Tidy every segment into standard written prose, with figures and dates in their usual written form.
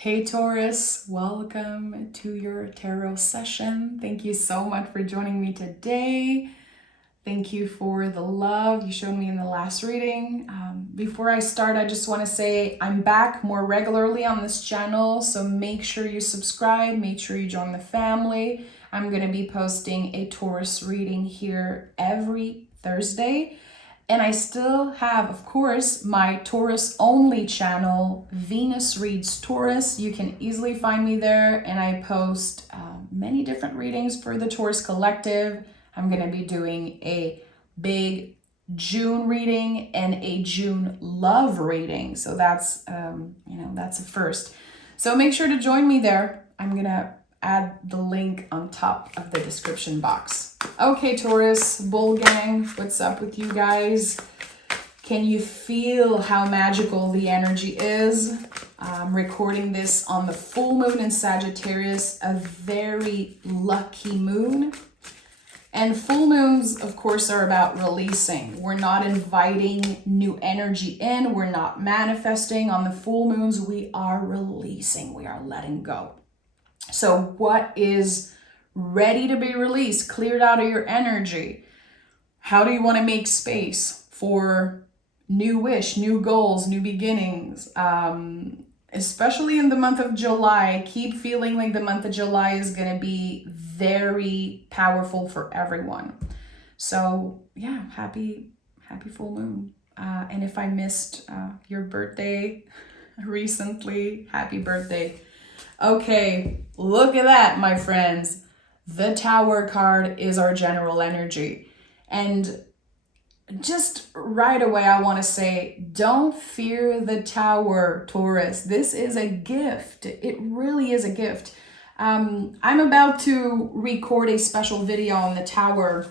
Hey Taurus, welcome to your tarot session. Thank you so much for joining me today. Thank you for the love you showed me in the last reading. Before I start, I just want to say I'm back more regularly on this channel, so make sure you subscribe, make sure you join the family. I'm going to be posting a Taurus reading here every Thursday. And I still have, of course, my Taurus only channel, Venus Reads Taurus. You can easily find me there, and I post many different readings for the Taurus Collective. I'm going to be doing a big June reading and a June love reading. So that's, that's a first. So make sure to join me there. I'm going to add the link on top of the description box. Okay, Taurus, Bull Gang, what's up with you guys? Can you feel how magical the energy is? I'm recording this on the full moon in Sagittarius, a very lucky moon. And full moons, of course, are about releasing. We're not inviting new energy in. We're not manifesting. On the full moons, we are releasing. We are letting go. So what is ready to be released, cleared out of your energy? How do you want to make space for new wish, new goals, new beginnings? Especially in the month of July, I keep feeling like the month of July is going to be very powerful for everyone. So yeah, happy full moon. And if I missed your birthday recently, happy birthday. Okay, look at that, my friends. The Tower card is our general energy. And just right away, I want to say, don't fear the Tower, Taurus. This is a gift. It really is a gift. I'm about to record a special video on the Tower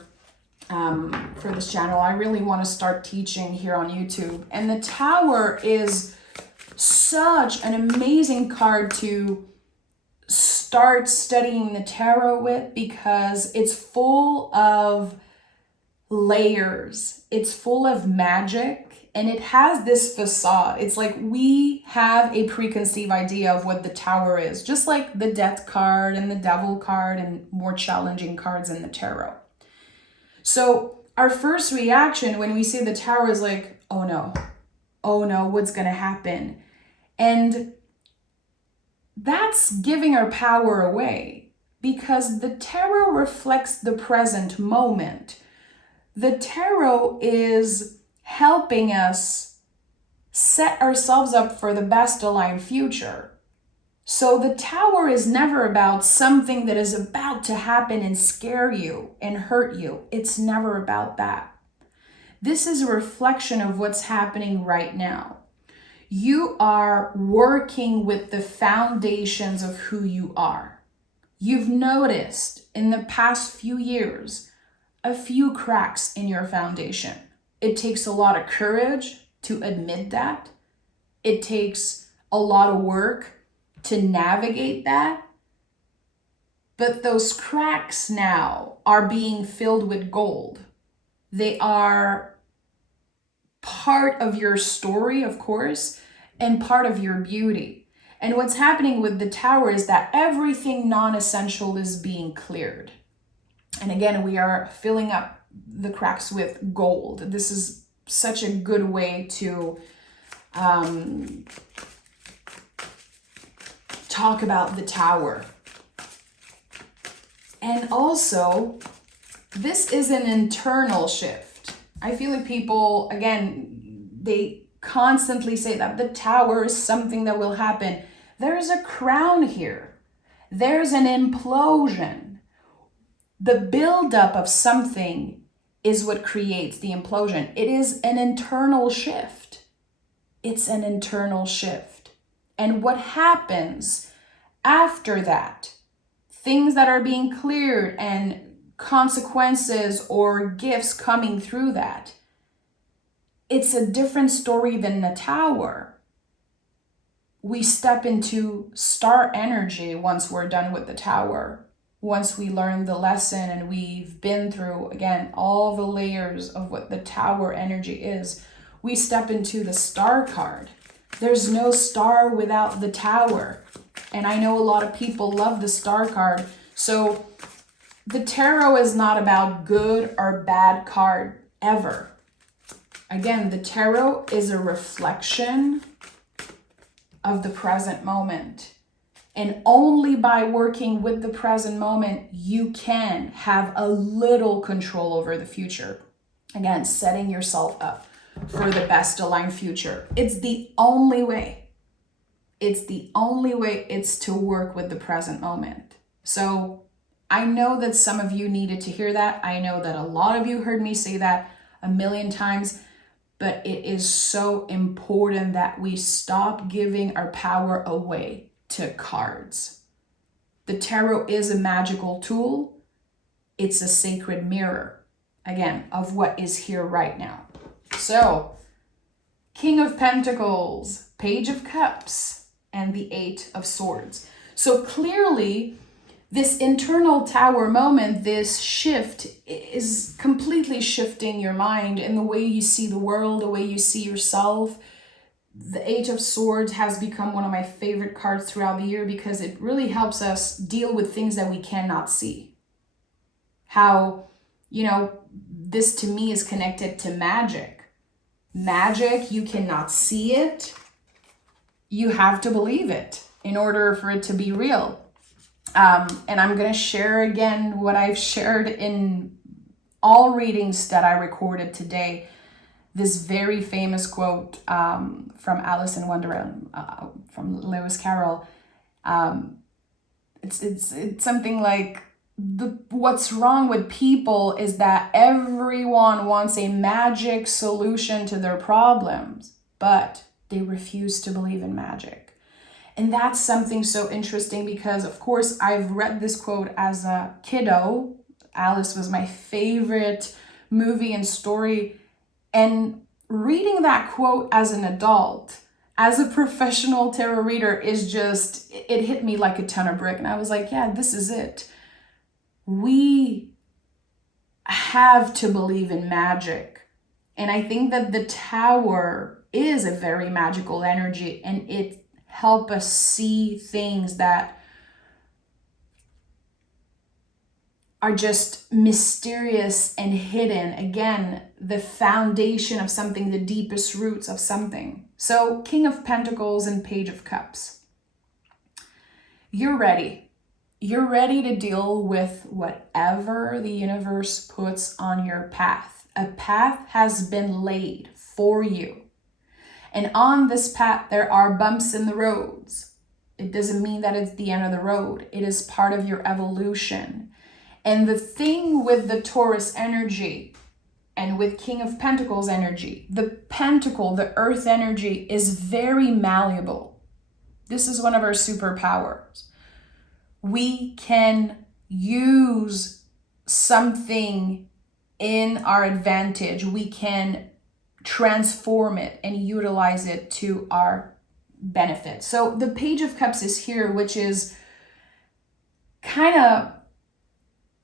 for this channel. I really want to start teaching here on YouTube. And the Tower is such an amazing card to start studying the tarot with, because it's full of layers, it's full of magic, and it has this facade. It's like we have a preconceived idea of what the Tower is, just like the Death card and the Devil card and more challenging cards in the tarot. So our first reaction when we see the Tower is like, oh no, what's gonna happen? And that's giving our power away, because the tarot reflects the present moment. The tarot is helping us set ourselves up for the best aligned future. So the Tower is never about something that is about to happen and scare you and hurt you. It's never about that. This is a reflection of what's happening right now. You are working with the foundations of who you are. You've noticed in the past few years a few cracks in your foundation. It takes a lot of courage to admit that. It takes a lot of work to navigate that. But those cracks now are being filled with gold. They are part of your story, of course, and part of your beauty. And what's happening with the Tower is that everything non-essential is being cleared. And again, we are filling up the cracks with gold. This is such a good way to talk about the Tower. And also, this is an internal shift. I feel like people, again, they constantly say that the Tower is something that will happen. There's a crown here. There's an implosion. The buildup of something is what creates the implosion. It is an internal shift. It's an internal shift. And what happens after that, things that are being cleared and consequences or gifts coming through that, it's a different story than the Tower. We step into star energy once we're done with the Tower. Once we learn the lesson and we've been through, again, all the layers of what the Tower energy is, we step into the Star card. There's no star without the Tower. And I know a lot of people love the Star card. So the tarot is not about good or bad card ever. Again, the tarot is a reflection of the present moment. And only by working with the present moment, you can have a little control over the future. Again, setting yourself up for the best aligned future. It's the only way. It's the only way it's to work with the present moment. So I know that some of you needed to hear that. I know that a lot of you heard me say that a million times, but it is so important that we stop giving our power away to cards. The tarot is a magical tool. It's a sacred mirror, again, of what is here right now. So, King of Pentacles, Page of Cups, and the Eight of Swords. So clearly, this internal tower moment, this shift is completely shifting your mind and the way you see the world, the way you see yourself. The Eight of Swords has become one of my favorite cards throughout the year because it really helps us deal with things that we cannot see. How, this to me is connected to magic. Magic, you cannot see it. You have to believe it in order for it to be real. And I'm going to share again what I've shared in all readings that I recorded today. This very famous quote from Alice in Wonderland, from Lewis Carroll. It's something like, what's wrong with people is that everyone wants a magic solution to their problems, but they refuse to believe in magic. And that's something so interesting because, of course, I've read this quote as a kiddo. Alice was my favorite movie and story. And reading that quote as an adult, as a professional tarot reader, is just, it hit me like a ton of brick. And I was like, yeah, this is it. We have to believe in magic. And I think that the tower is a very magical energy, and it helps us see things that are just mysterious and hidden. Again, the foundation of something, the deepest roots of something. So, King of Pentacles and Page of Cups. You're ready. You're ready to deal with whatever the universe puts on your path. A path has been laid for you. And on this path, there are bumps in the roads. It doesn't mean that it's the end of the road. It is part of your evolution. And the thing with the Taurus energy and with King of Pentacles energy, the pentacle, the earth energy, is very malleable. This is one of our superpowers. We can use something in our advantage. We can transform it and utilize it to our benefit. So the Page of Cups is here, which is kind of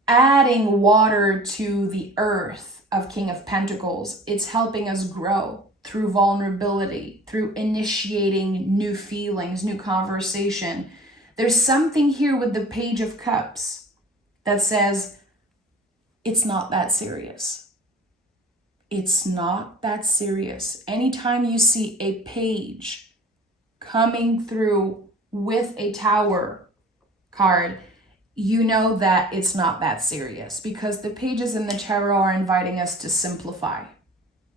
adding water to the earth of King of Pentacles. It's helping us grow through vulnerability, through initiating new feelings, new conversation. There's something here with the Page of Cups that says, it's not that serious. It's not that serious. Anytime you see a page coming through with a tower card, you know that it's not that serious, because the pages in the tarot are inviting us to simplify.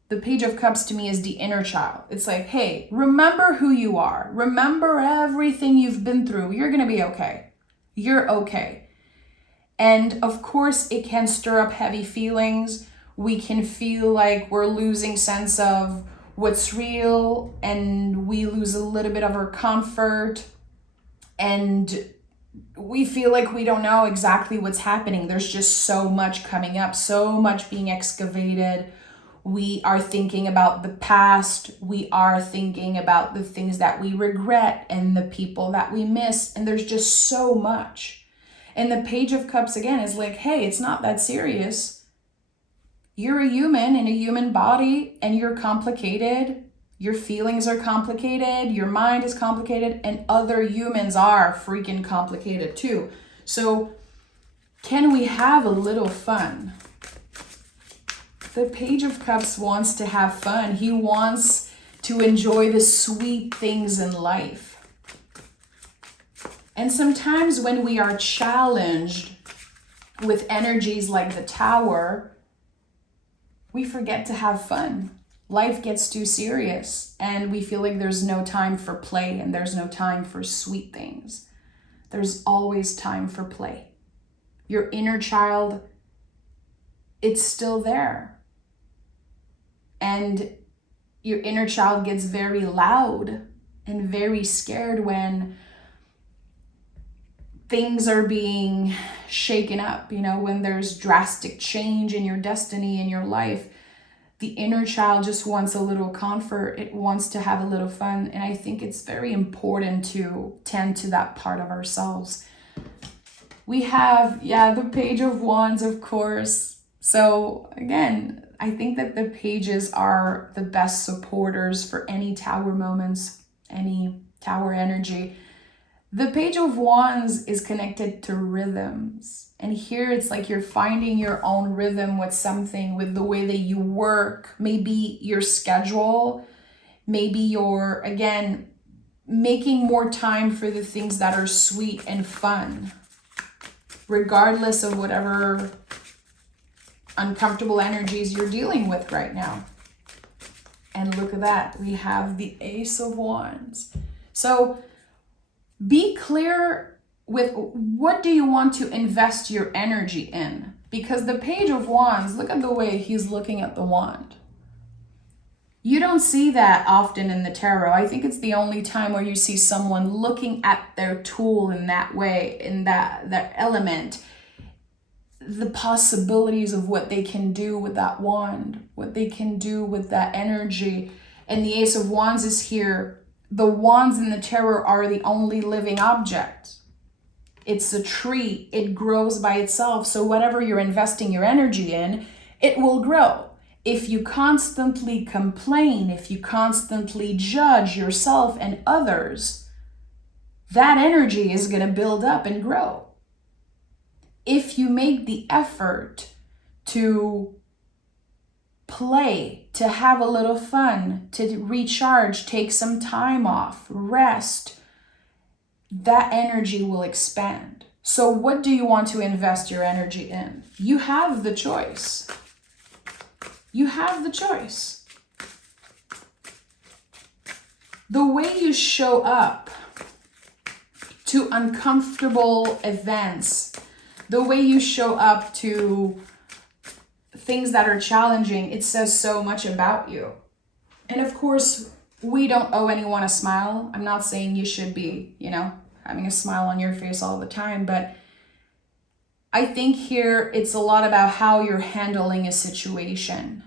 The Page of Cups to me is the inner child. It's like, hey, remember who you are. Remember everything you've been through. You're going to be okay. You're okay. And of course, it can stir up heavy feelings. We can feel like we're losing sense of what's real, and we lose a little bit of our comfort, and we feel like we don't know exactly what's happening. There's just so much coming up, so much being excavated. We are thinking about the past. We are thinking about the things that we regret and the people that we miss. And there's just so much. And the Page of Cups, again, is like, hey, it's not that serious. You're a human in a human body, and you're complicated, Your feelings are complicated, your mind is complicated, and other humans are freaking complicated too. So can we have a little fun? The Page of Cups wants to have fun. He wants to enjoy the sweet things in life. And sometimes when we are challenged with energies like the Tower, we forget to have fun. Life gets too serious and we feel like there's no time for play and there's no time for sweet things. There's always time for play. Your inner child, it's still there. And your inner child gets very loud and very scared when things are being shaken up, when there's drastic change in your destiny, in your life. The inner child just wants a little comfort. It wants to have a little fun. And I think it's very important to tend to that part of ourselves. We have, the Page of Wands, of course. So again, I think that the pages are the best supporters for any Tower moments, any Tower energy. The Page of Wands is connected to rhythms. And here it's like you're finding your own rhythm with something, with the way that you work, maybe your schedule, maybe you're, again, making more time for the things that are sweet and fun, regardless of whatever uncomfortable energies you're dealing with right now. And look at that, we have the Ace of Wands. So be clear with what do you want to invest your energy in? Because the Page of Wands, look at the way he's looking at the wand. You don't see that often in the tarot. I think it's the only time where you see someone looking at their tool in that way, in that element. The possibilities of what they can do with that wand, what they can do with that energy. And the Ace of Wands is here. The wands in the tarot are the only living object. It's a tree. It grows by itself. So whatever you're investing your energy in, it will grow. If you constantly complain, if you constantly judge yourself and others, that energy is going to build up and grow. If you make the effort to play, to have a little fun, to recharge, take some time off, rest, that energy will expand. So what do you want to invest your energy in? You have the choice. You have the choice. The way you show up to uncomfortable events, the way you show up to things that are challenging, it says so much about you. And of course, we don't owe anyone a smile. I'm not saying you should be, having a smile on your face all the time, but I think here it's a lot about how you're handling a situation.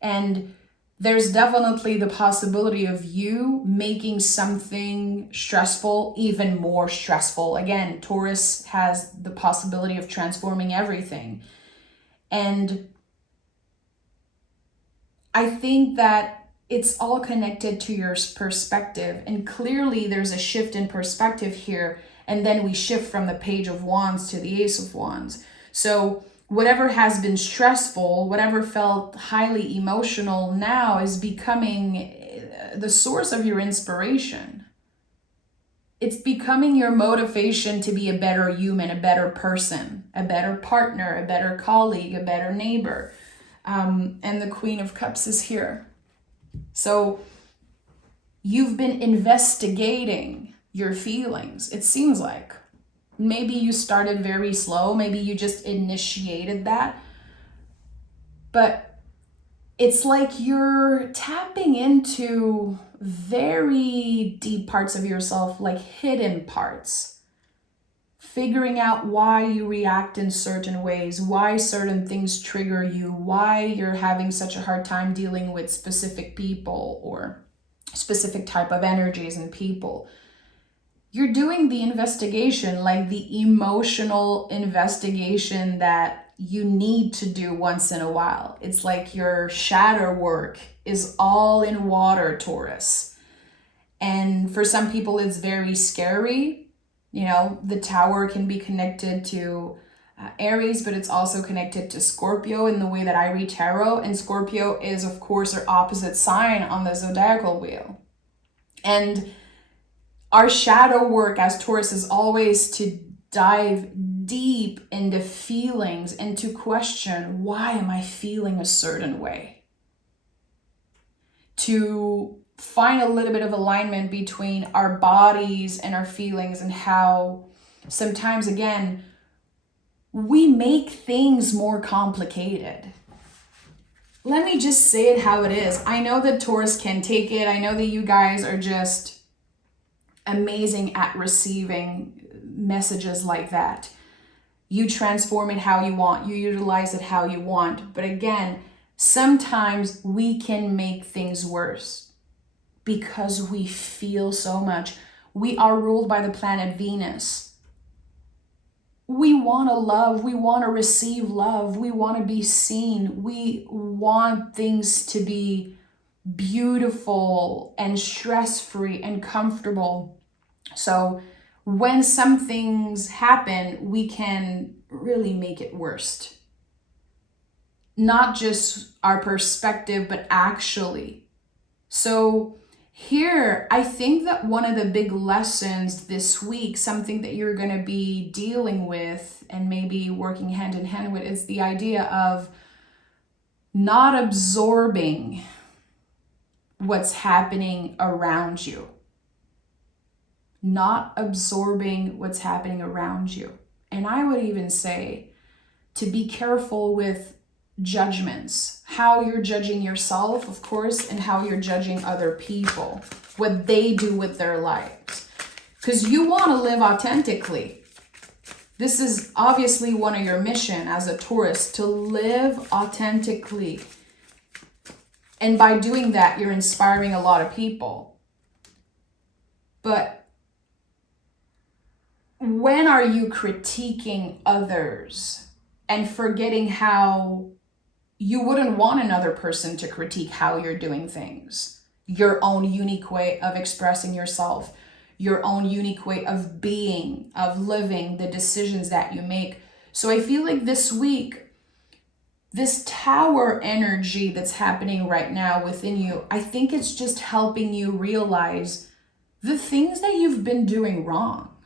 And there's definitely the possibility of you making something stressful even more stressful. Again, Taurus has the possibility of transforming everything. And I think that it's all connected to your perspective. And clearly there's a shift in perspective here. And then we shift from the Page of Wands to the Ace of Wands. So whatever has been stressful, whatever felt highly emotional now is becoming the source of your inspiration. It's becoming your motivation to be a better human, a better person, a better partner, a better colleague, a better neighbor. And the Queen of Cups is here. So you've been investigating your feelings, it seems like. Maybe you started very slow. Maybe you just initiated that. But it's like you're tapping into very deep parts of yourself, like hidden parts. Figuring out why you react in certain ways, why certain things trigger you, why you're having such a hard time dealing with specific people or specific type of energies and people. You're doing the investigation, like the emotional investigation that you need to do once in a while. It's like your shadow work is all in water, Taurus. And for some people, it's very scary. You know, the tower can be connected to Aries, but it's also connected to Scorpio in the way that I read tarot. And Scorpio is, of course, our opposite sign on the zodiacal wheel. And our shadow work as Taurus is always to dive deep into feelings and to question, why am I feeling a certain way? To find a little bit of alignment between our bodies and our feelings, and how sometimes, again, we make things more complicated. Let me just say it how it is. I know that Taurus can take it. I know that you guys are just amazing at receiving messages like that. You transform it how you want. You utilize it how you want. But again, sometimes we can make things worse because we feel so much. We are ruled by the planet Venus. We want to love. We want to receive love. We want to be seen. We want things to be beautiful and stress-free and comfortable. So when some things happen, we can really make it worse. Not just our perspective, but actually. So here, I think that one of the big lessons this week, something that you're going to be dealing with and maybe working hand in hand with, is the idea of not absorbing what's happening around you. Not absorbing what's happening around you. And I would even say to be careful with judgments, how you're judging yourself, of course, and how you're judging other people, what they do with their lives. Because you want to live authentically. This is obviously one of your mission as a Taurus, to live authentically. And by doing that, you're inspiring a lot of people. But when are you critiquing others and forgetting how you wouldn't want another person to critique how you're doing things? Your own unique way of expressing yourself, your own unique way of being, of living, the decisions that you make. So I feel like this week, this tower energy that's happening right now within you, I think it's just helping you realize the things that you've been doing wrong.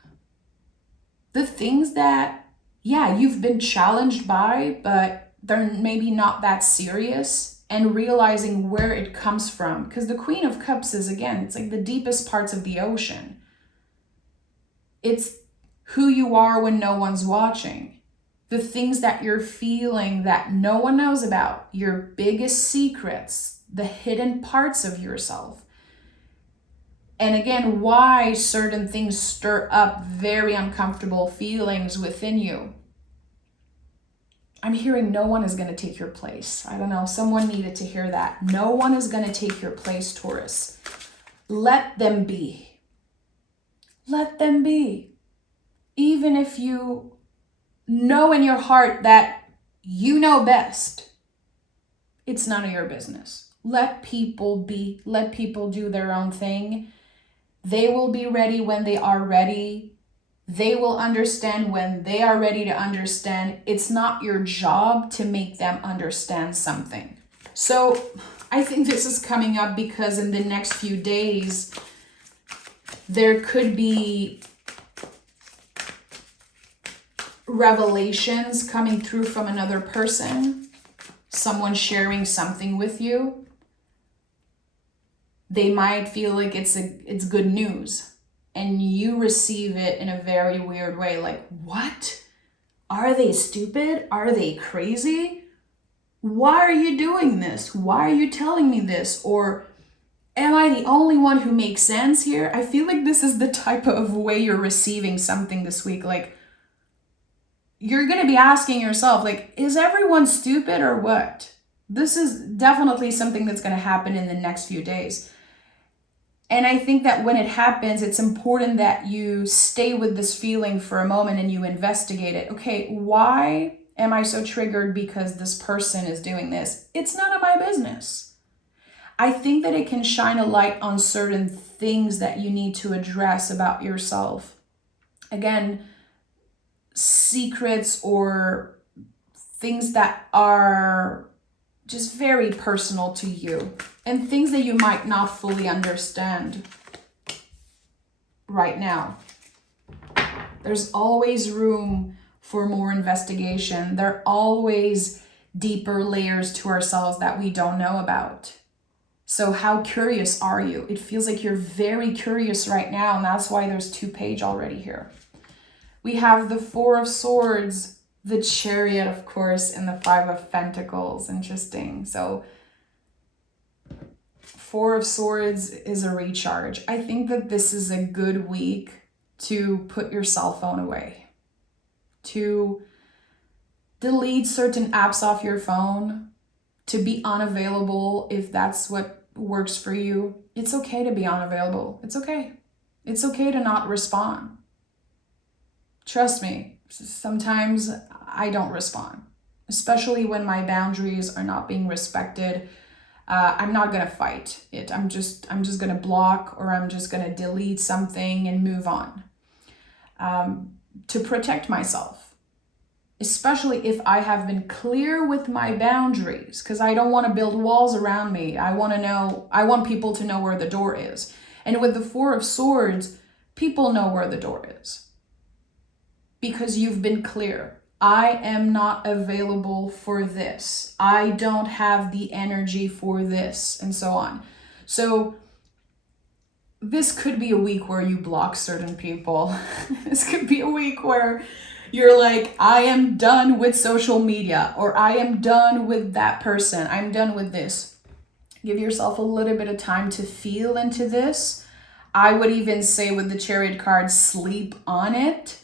The things that, yeah, you've been challenged by, but they're maybe not that serious, and realizing where it comes from. Because the Queen of Cups is, again, it's like the deepest parts of the ocean. It's who you are when no one's watching. The things that you're feeling that no one knows about. Your biggest secrets, the hidden parts of yourself. And again, why certain things stir up very uncomfortable feelings within you. I'm hearing no one is going to take your place. I don't know, someone needed to hear that. No one is going to take your place, Taurus. Let them be. Let them be. Even if you know in your heart that you know best, it's none of your business. Let people be. Let people do their own thing. They will be ready when they are ready. They will understand when they are ready to understand. It's not your job to make them understand something. So I think this is coming up because in the next few days, there could be revelations coming through from another person, someone sharing something with you. They might feel like it's good news, and you receive it in a very weird way. Like, what? Are they stupid? Are they crazy? Why are you doing this? Why are you telling me this? Or am I the only one who makes sense here? I feel like this is the type of way you're receiving something this week. Like, you're going to be asking yourself, like, is everyone stupid or what? This is definitely something that's going to happen in the next few days. And I think that when it happens, it's important that you stay with this feeling for a moment and you investigate it. Okay, why Am I so triggered because this person is doing this? It's none of my business. I think that it can shine a light on certain things that you need to address about yourself. Again, secrets or things that are just very personal to you and things that you might not fully understand right now. There's always room for more investigation. There are always deeper layers to ourselves that we don't know about. So how curious are you? It feels like you're very curious right now, and that's why there's 2 pages already here. We have the 4 of Swords, the Chariot, of course, and the 5 of Pentacles. Interesting. So 4 of Swords is a recharge. I think that this is a good week to put your cell phone away, to delete certain apps off your phone, to be unavailable if that's what works for you. It's okay to be unavailable. It's okay. It's okay to not respond. Trust me, sometimes I don't respond, especially when my boundaries are not being respected. I'm not gonna fight it. I'm just gonna block, or I'm just gonna delete something and move on. To protect myself, especially if I have been clear with my boundaries, because I don't want to build walls around me. I want people to know where the door is. And with the 4 of Swords, people know where the door is because you've been clear. I am not available for this. I don't have the energy for this, and so on. So this could be a week where you block certain people. This could be a week where you're like, I am done with social media, or I am done with that person. I'm done with this. Give yourself a little bit of time to feel into this. I would even say with the Chariot card, sleep on it.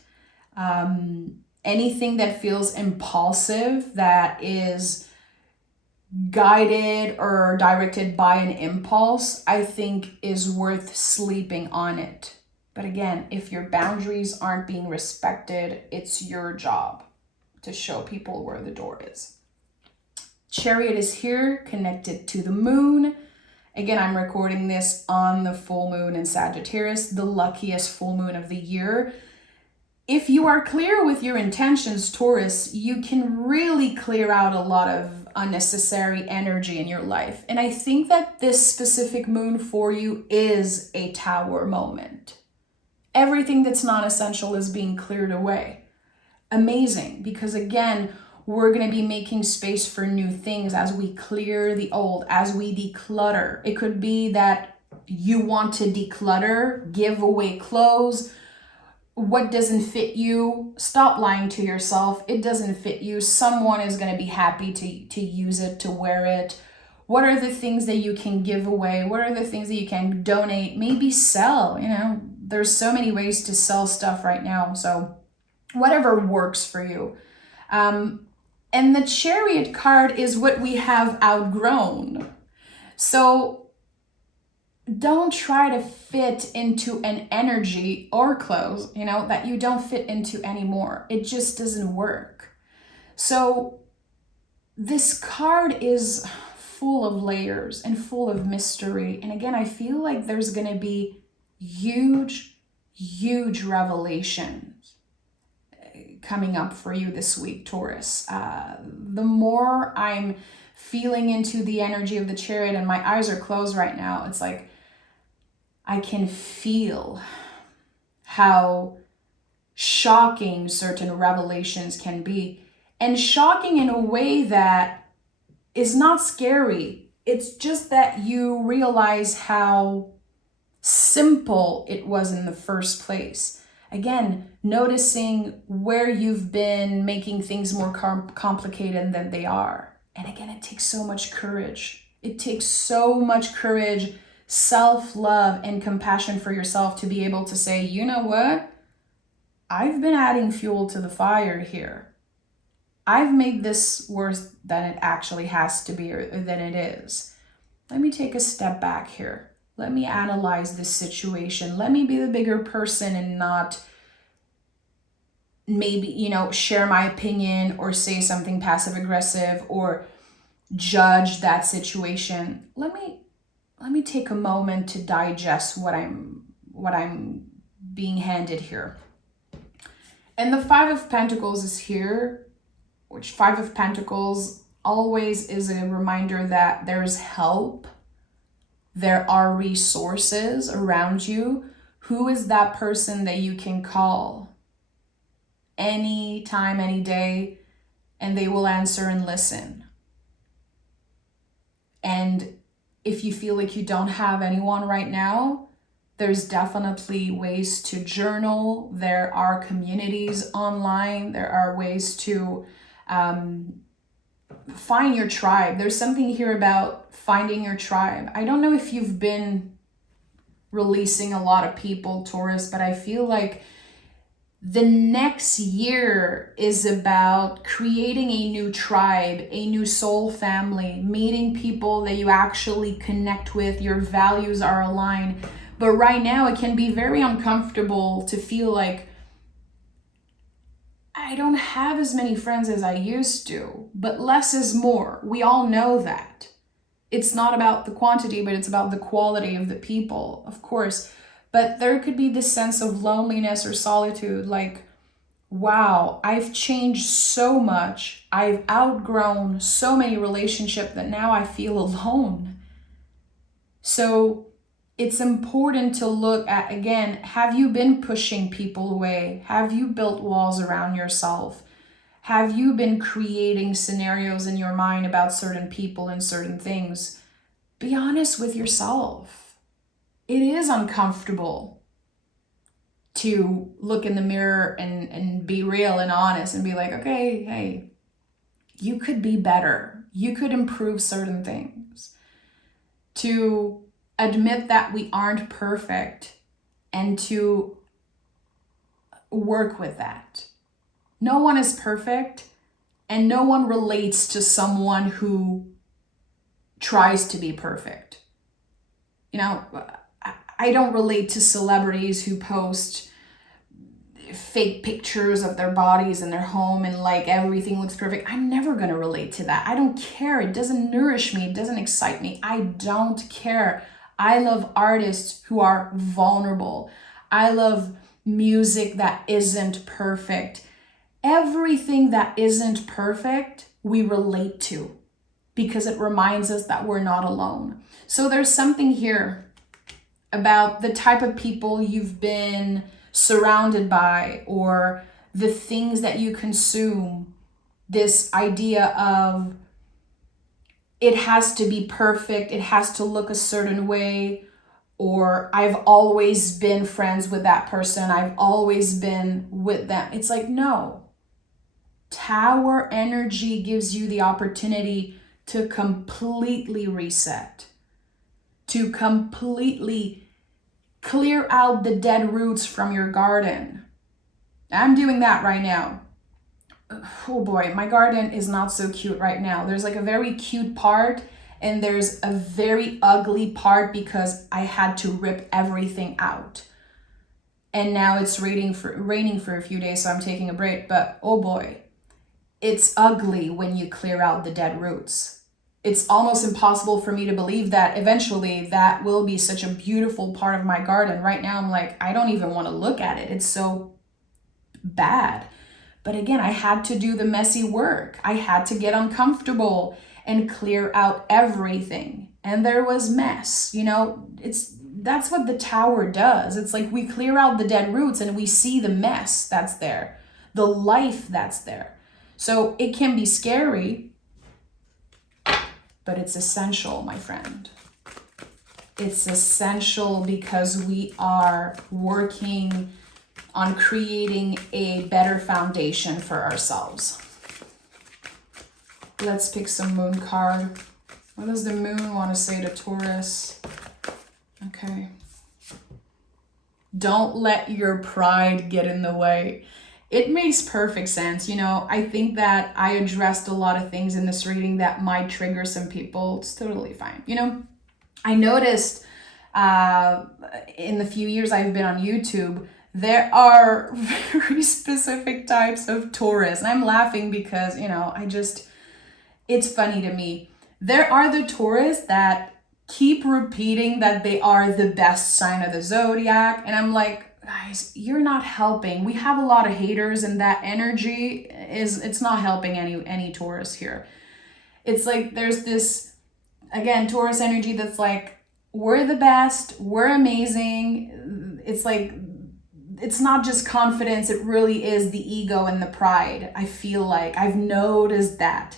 Anything that feels impulsive, that is guided or directed by an impulse, I think is worth sleeping on it. But again, if your boundaries aren't being respected, it's your job to show people where the door is. Chariot is here, connected to the moon. Again, I'm recording this on the full moon in Sagittarius, the luckiest full moon of the year. If you are clear with your intentions, Taurus, you can really clear out a lot of unnecessary energy in your life. And I think that this specific moon for you is a tower moment. Everything that's not essential is being cleared away. Amazing, because again, we're going to be making space for new things as we clear the old, as we declutter. It could be that you want to declutter, give away clothes. What doesn't fit you, stop lying to yourself. It doesn't fit you. Someone is going to be happy to use it, to wear it. What are the things that you can give away? What are the things that you can donate? Maybe sell, there's so many ways to sell stuff right now. So whatever works for you. And the Chariot card is what we have outgrown. So don't try to fit into an energy or clothes, that you don't fit into anymore. It just doesn't work. So this card is full of layers and full of mystery. And again, I feel like there's going to be huge revelations coming up for you this week, Taurus. The more I'm feeling into the energy of the Chariot, and my eyes are closed right now, it's like I can feel how shocking certain revelations can be, and shocking in a way that is not scary. It's just that you realize how simple it was in the first place. Again, noticing where you've been making things more complicated than they are. And again, it takes so much courage. It takes so much courage, self-love, and compassion for yourself to be able to say, you know what? I've been adding fuel to the fire here. I've made this worse than it actually has to be, or than it is. Let me take a step back here. Let me analyze this situation. Let me be the bigger person and not maybe, share my opinion or say something passive aggressive or judge that situation. Let me take a moment to digest what I'm being handed here. And the Five of Pentacles is here, which Five of Pentacles always is a reminder that there's help. There are resources around you. Who is that person that you can call any time, any day, and they will answer and listen? And if you feel like you don't have anyone right now, there's definitely ways to journal. There are communities online. There are ways to find your tribe. There's something here about finding your tribe. I don't know if you've been releasing a lot of people, Taurus, but I feel like the next year is about creating a new tribe, a new soul family, meeting people that you actually connect with, your values are aligned. But right now it can be very uncomfortable to feel like I don't have as many friends as I used to, but less is more. We all know that. It's not about the quantity, but it's about the quality of the people, of course. But there could be this sense of loneliness or solitude, like, wow, I've changed so much. I've outgrown so many relationships that now I feel alone. So it's important to look at, again, have you been pushing people away? Have you built walls around yourself? Have you been creating scenarios in your mind about certain people and certain things? Be honest with yourself. It is uncomfortable to look in the mirror and be real and honest and be like, okay, hey, you could be better. You could improve certain things. To admit that we aren't perfect and to work with that. No one is perfect, and no one relates to someone who tries to be perfect. I don't relate to celebrities who post fake pictures of their bodies in their home and like everything looks perfect. I'm never going to relate to that. I don't care. It doesn't nourish me. It doesn't excite me. I don't care. I love artists who are vulnerable. I love music that isn't perfect. Everything that isn't perfect, we relate to because it reminds us that we're not alone. So there's something here about the type of people you've been surrounded by or the things that you consume. This idea of it has to be perfect, it has to look a certain way, or I've always been friends with that person, I've always been with them. It's like, no. Tower energy gives you the opportunity to completely reset, to completely clear out the dead roots from your garden. I'm doing that right now. Oh boy, my garden is not so cute right now. There's like a very cute part and there's a very ugly part because I had to rip everything out. And now it's raining for a few days, so I'm taking a break. But oh boy, it's ugly when you clear out the dead roots. It's almost impossible for me to believe that eventually that will be such a beautiful part of my garden. Right now, I'm like, I don't even want to look at it. It's so bad. But again, I had to do the messy work. I had to get uncomfortable and clear out everything. And there was mess. That's what the tower does. It's like we clear out the dead roots and we see the mess that's there, the life that's there. So it can be scary, but it's essential, my friend. It's essential because we are working on creating a better foundation for ourselves. Let's pick some moon card. What does the moon want to say to Taurus? Okay. Don't let your pride get in the way. It makes perfect sense. I think that I addressed a lot of things in this reading that might trigger some people. It's totally fine. I noticed in the few years I've been on YouTube there are very specific types of Taurus. And I'm laughing because, it's funny to me. There are the Taurus that keep repeating that they are the best sign of the zodiac. And I'm like, guys, you're not helping. We have a lot of haters, and that energy it's not helping any Taurus here. It's like there's this, again, Taurus energy that's like, we're the best, we're amazing. It's like, it's not just confidence, it really is the ego and the pride. I feel like I've noticed that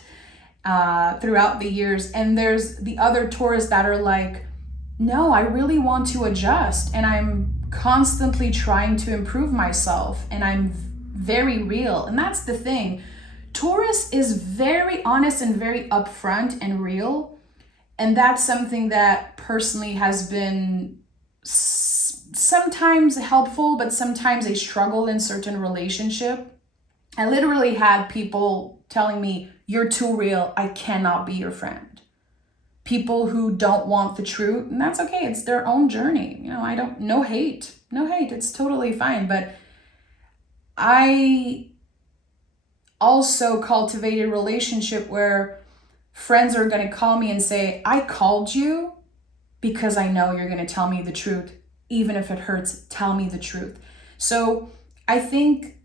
throughout the years. And there's the other Taurus that are like, no, I really want to adjust, and I'm constantly trying to improve myself, and I'm very real. And that's the thing. Taurus is very honest and very upfront and real. And that's something that personally has been sometimes helpful, but sometimes a struggle in certain relationship. I literally had people telling me, you're too real, I cannot be your friend. People who don't want the truth, and that's okay, it's their own journey. No hate, it's totally fine. But I also cultivated a relationship where friends are going to call me and say, I called you because I know you're going to tell me the truth. Even if it hurts, tell me the truth. So I think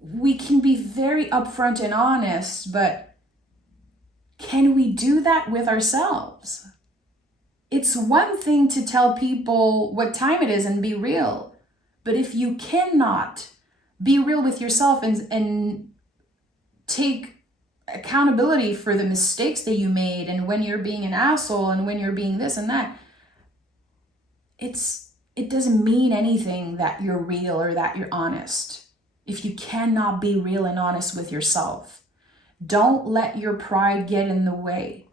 we can be very upfront and honest, but can we do that with ourselves? It's one thing to tell people what time it is and be real. But if you cannot be real with yourself and take accountability for the mistakes that you made, and when you're being an asshole and when you're being this and that, it doesn't mean anything that you're real or that you're honest if you cannot be real and honest with yourself. Don't let your pride get in the way.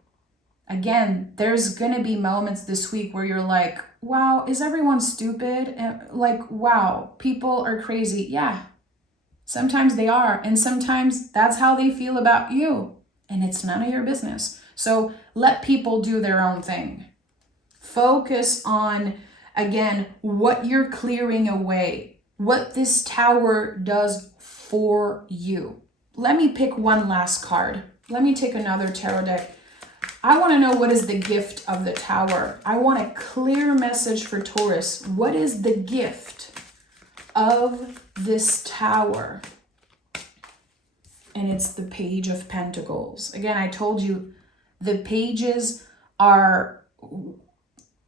Again, there's gonna be moments this week where you're like, wow, is everyone stupid? And like, wow, people are crazy. Yeah, sometimes they are, and sometimes that's how they feel about you, and it's none of your business. So let people do their own thing. Focus on, again, what you're clearing away, what this tower does for you. Let me pick one last card. Let me take another tarot deck. I want to know, what is the gift of the tower? I want a clear message for Taurus. What is the gift of this tower? And it's the Page of Pentacles. Again, I told you the pages are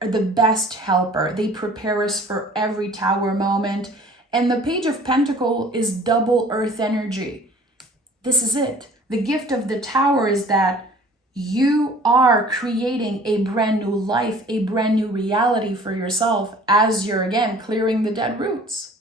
the best helper. They prepare us for every tower moment. And the Page of Pentacles is double earth energy. This is it. The gift of the tower is that you are creating a brand new life, a brand new reality for yourself as you're, again, clearing the dead roots.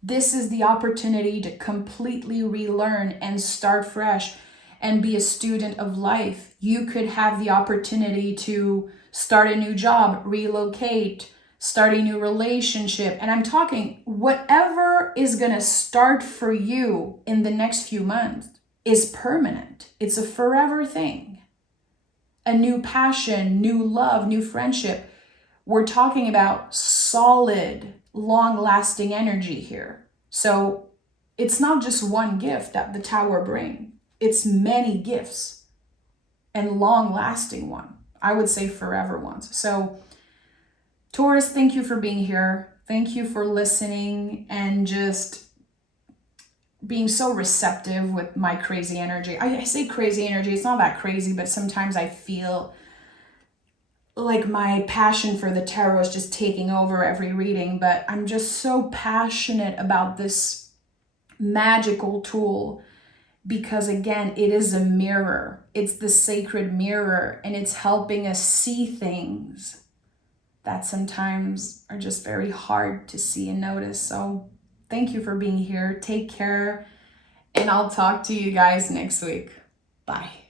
This is the opportunity to completely relearn and start fresh and be a student of life. You could have the opportunity to start a new job, relocate, start a new relationship. And I'm talking whatever is going to start for you in the next few months is permanent. It's a forever thing. A new passion, new love, new friendship. We're talking about solid, long-lasting energy here. So it's not just one gift that the tower brings. It's many gifts and long-lasting one. I would say forever ones. So Taurus, thank you for being here. Thank you for listening and just being so receptive with my crazy energy. I say crazy energy, it's not that crazy, but sometimes I feel like my passion for the tarot is just taking over every reading, but I'm just so passionate about this magical tool because, again, it is a mirror. It's the sacred mirror, and it's helping us see things that sometimes are just very hard to see and notice. So thank you for being here. Take care, and I'll talk to you guys next week. Bye.